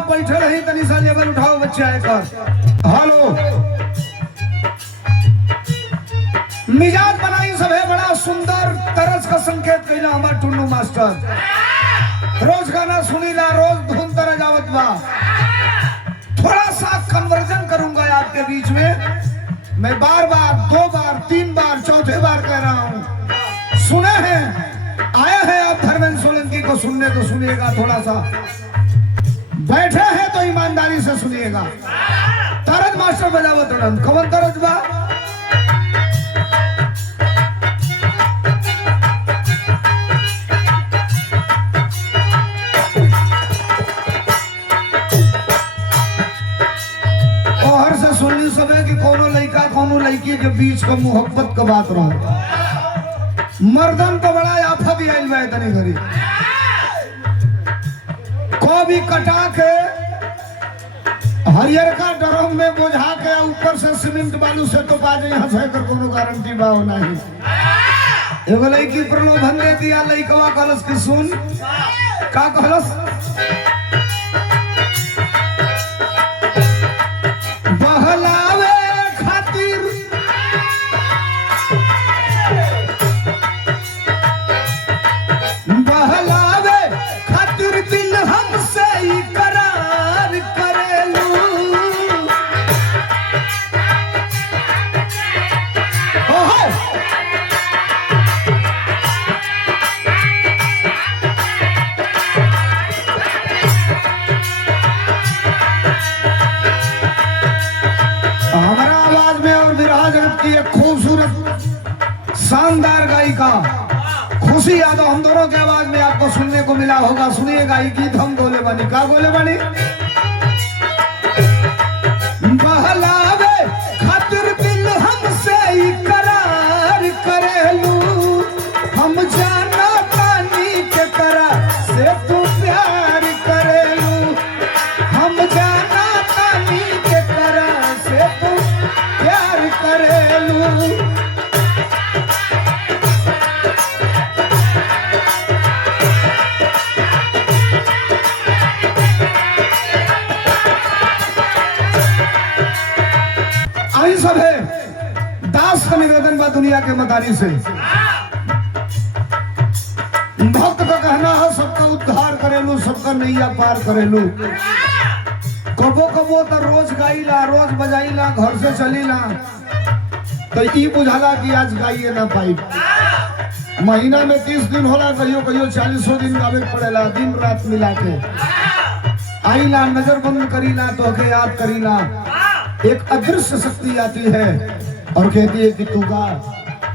सब बैठे रही तनी सा लेवल उठाओ बच्चे आएकर। हेलो मिजाज बनाई सब है बड़ा सुंदर तरस का संकेत कहना हमार टुन्नू मास्टर रोज गाना सुनीला रोज धुन तरह जावत बा। थोड़ा सा कन्वर्जन करूंगा आपके बीच में। मैं बार बार 2 बार 3 बार चौथे बार कह रहा हूं। सुने हैं आए हैं आप धर्मेंद्र सोलंकी को सुनने तो सुनिएगा, थोड़ा सा बैठे हैं तो ईमानदारी से सुनिएगा। तरज मास्टर बजावो तुरंत कौन तरज बा। और से सुननी सब है कि कोनो लड़का कोनो लड़की के बीच का मोहब्बत का बात रहा। मर्दन तो बड़ा आफत ही आइल बा तनी घरी को भी कटा के हरियर का ड्रम में बोझा के ऊपर से सीमेंट बालू से तो बाजे यहाँ से कर कोनो गारंटी बा नहीं। एगो लड़की प्रलोभन दे दिया, लड़कवा कहलस कि सुन का कहलस बहलावे खातिर बहलावे खातिर दिल हमसे इकरार करेलू। ओहो हमारा आवाज में और विरहा जगत की एक खूबसूरत शानदार गायिका खुशी यादव हम दोनों के आवाज में आपको सुनने को मिला होगा। सुनिएगा ये गीत हम बोले बनी का बोले बनी। बहलावे खातिर दिल हमसे इकरार करेलू, हम जाना पानी के तरह से तू प्यार करेलू, हम जाना पानी के तरह से तू प्यार करेलू। आई सब है दास का निवेदन बा दुनिया के मदारी से। भक्त का कहना है सबका उद्धार करेलू, सबका नैया पार करेलू। कबो कबो तो रोज गाईला रोज बजाईला घर से चलीला तो ई बुझाला कि आज गाइए ना पाई। महीना में 30 दिन होला, कहियो कहियो 40 दिन गावे पड़ेला दिन रात मिला के। आईला नजर बंद करीला तो के याद करीला, एक अदृश्य शक्ति आती है और कहती है कि तू गा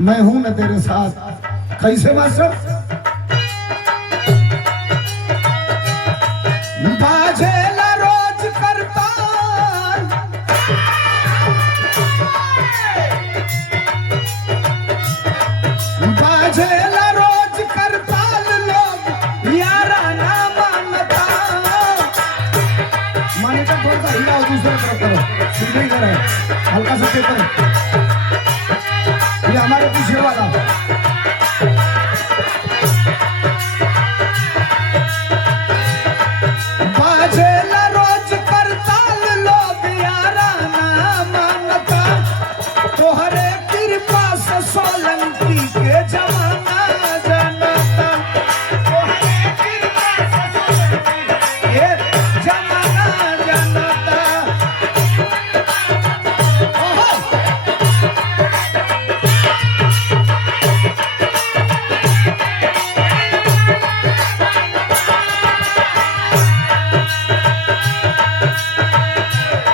मैं हूं न तेरे साथ। कैसे मास्टर बाजेला रोज करताल, बाजेला रोज करताल लोग यारा ना मानता। माने तो थोड़ा सा हिलाओ, दूसरा तरफ करो, सीधे ही करो, हल्का सा पेपर ये हमारे पीछे वाला। बाजेला रोज करताल लोग यारा ना मानता, तोहरे कृपा से सोलंकी के जमाना जानता, तोहरे कृपा से सोलंकी के जमाना जानता। ओहो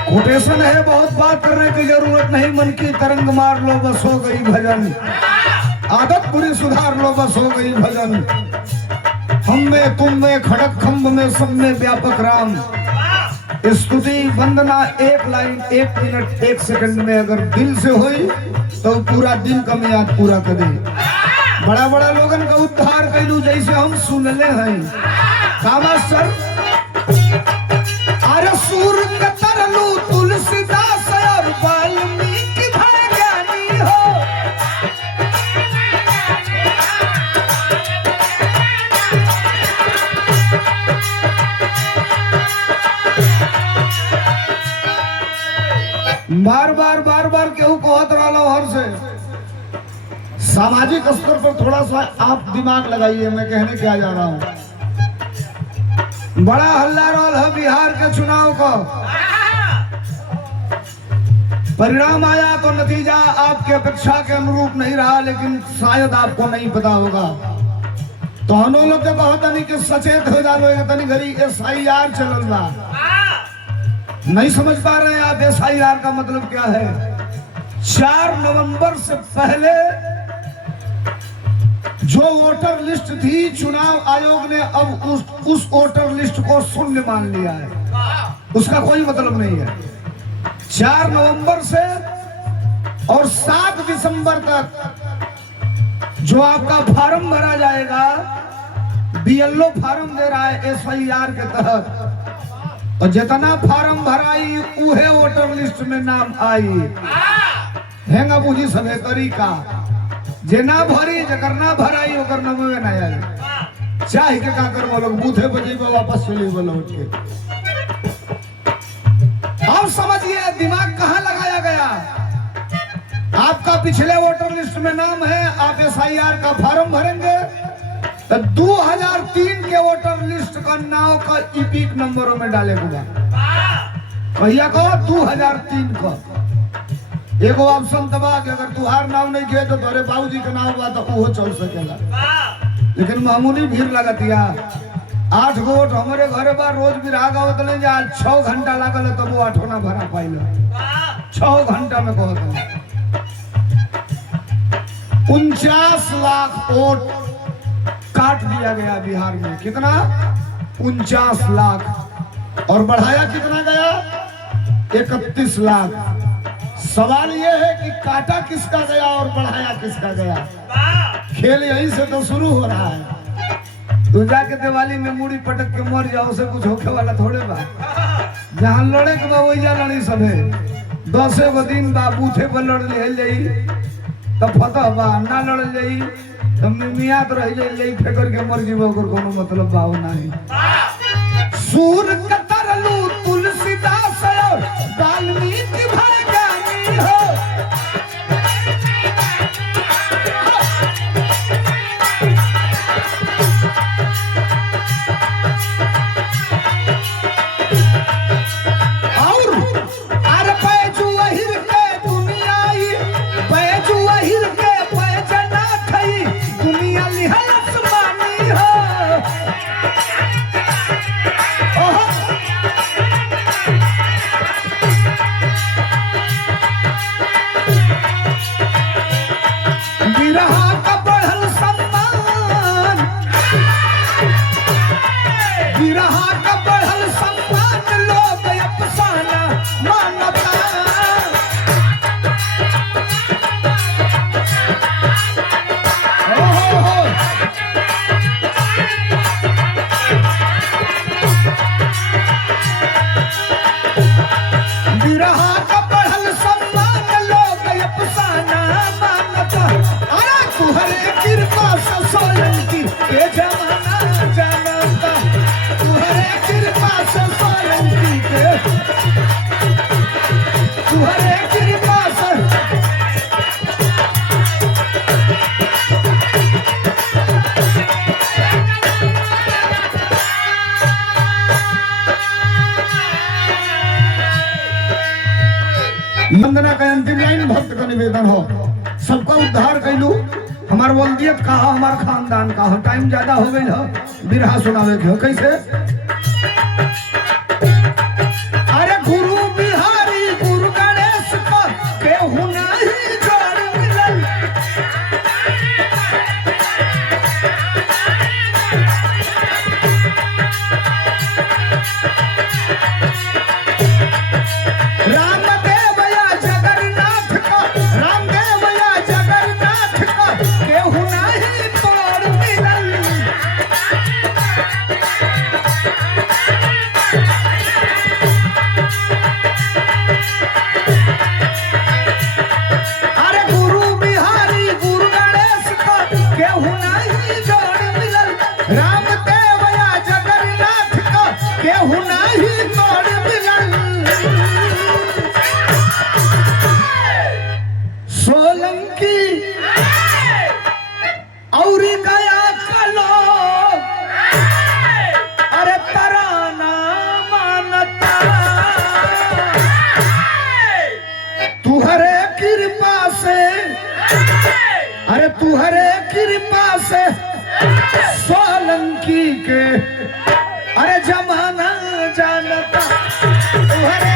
कोटेशन है, बहुत बात करने की जरूरत नहीं। मन की तरंग मार लो बस हो गई भजन, आदत बुरी सुधार लो बस हो गई भजन। हम में तुम में खड़क खंभ में सब में व्यापक राम। स्तुति वंदना एक लाइन 1 मिनट 1 सेकंड में अगर दिल से हुई तो पूरा दिन का मियाद पूरा कर दे। बड़ा बड़ा लोगन का उद्धार कैलू जैसे हम सुनले हैं। का मास्टर अरे सूर तरलू तुलसीदास और वाल्मीकि ज्ञानी हो। बार बार केहू कहत रहा हर से। सामाजिक स्तर पर थोड़ा सा आप दिमाग लगाइए, मैं कहने क्या जा रहा हूं। बड़ा हल्ला रोल है बिहार के चुनाव का। परिणाम आया तो नतीजा आपकी अपेक्षा के अनुरूप नहीं रहा, लेकिन शायद आपको नहीं पता होगा। तो हम लोग के बहुत नहीं कि सचेत हो जाओ, तनी घड़ी SIR चल रहा, नहीं समझ पा रहे हैं आप SIR का मतलब क्या है। 4 नवंबर से पहले जो वोटर लिस्ट थी, चुनाव आयोग ने अब उस वोटर लिस्ट को शून्य मान लिया है। उसका कोई मतलब नहीं है। 4 नवंबर से और 7 दिसंबर तक जो आपका फार्म भरा जाएगा, BLO फार्म दे रहा है SIR के तहत, और जितना फार्म भराई उहे वोटर लिस्ट में नाम आई। हेंगा बुझी सभे तरीका जे ना भरी, जकर ना भराई ओकर नाम में ना आई। चाहे के का कर बोलो, बूथे बजे में वापस चली बोलो उठ के। अब समझिए दिमाग कहां लगाया गया। आपका पिछले वोटर लिस्ट में नाम है, आप SIR का फार्म भरेंगे तो 2003 के वोटर लिस्ट का नाम का EPIC नंबरों में डालेगा। भैया कहो 2003 का एगो ऑप्शन दबा के अगर तुहार नाम नहीं किए तो तोरे बाबूजी के नाम बा तो वो चल सकेला। लेकिन मामूली भीड़ लगतिया। 8 वोट हमारे घरे बा, रोज बिरहा गावत ले जा 6 घंटा लागल तब वो 8 ना भरा पाइल। 6 घंटा में कहत 49 लाख वोट काट दिया गया बिहार में। कितना? 49 लाख। और बढ़ाया कितना गया? 31 लाख। सवाल यह है कि काटा किसका गया और बढ़ाया किसका गया। खेल यहीं से तो शुरू हो रहा है। तू जाके दिवाली में मुड़ी पटक के मर जाओ, उसे कुछ होके वाला थोड़े बा। जहां लड़े के बा वही लड़ी सबे। 10 दिन बा बूथे पर लड़ ले तब फतह बा, ना लड़ जाई तो मियात रह जाई, फेकर के मर जीवो, ओकर कोनो मतलब बा नहीं। सूर कतरलू तुलसीदास और वाल्मीकि भाई गानी हो। वंदना का अंतिम लाइन भक्त का निवेदन हो, सबका उद्धार कैलू। हमार वल्दियत कहा, हमार खानदान कहा। टाइम ज्यादा हो गई हो, बिरहा सुनावे के हो। कैसे? अरे गुरु बिहारी गुरु गणेश का केहू नहीं जोड़ मिलल। रामदेव या जगन्नाथ का, रामदेव या जगन्नाथ का केहू नहीं तोड़ मिलल। अरे गुरु बिहारी गुरु गणेश का केहू नहीं जोड़ मिलल। रामदेव या जगन्नाथ का केहू नहीं तोड़ मिलल। सोलंकी के अरे जमाना जानता तुम्हारे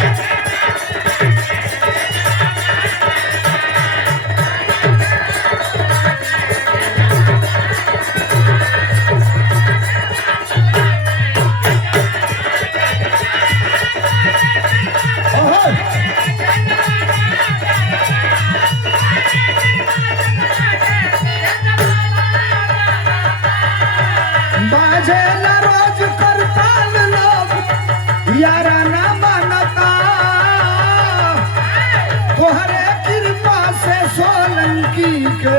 बाजे न रोज करताल लोग यारा ना मानता तोहरे कृपा से सोलंकी के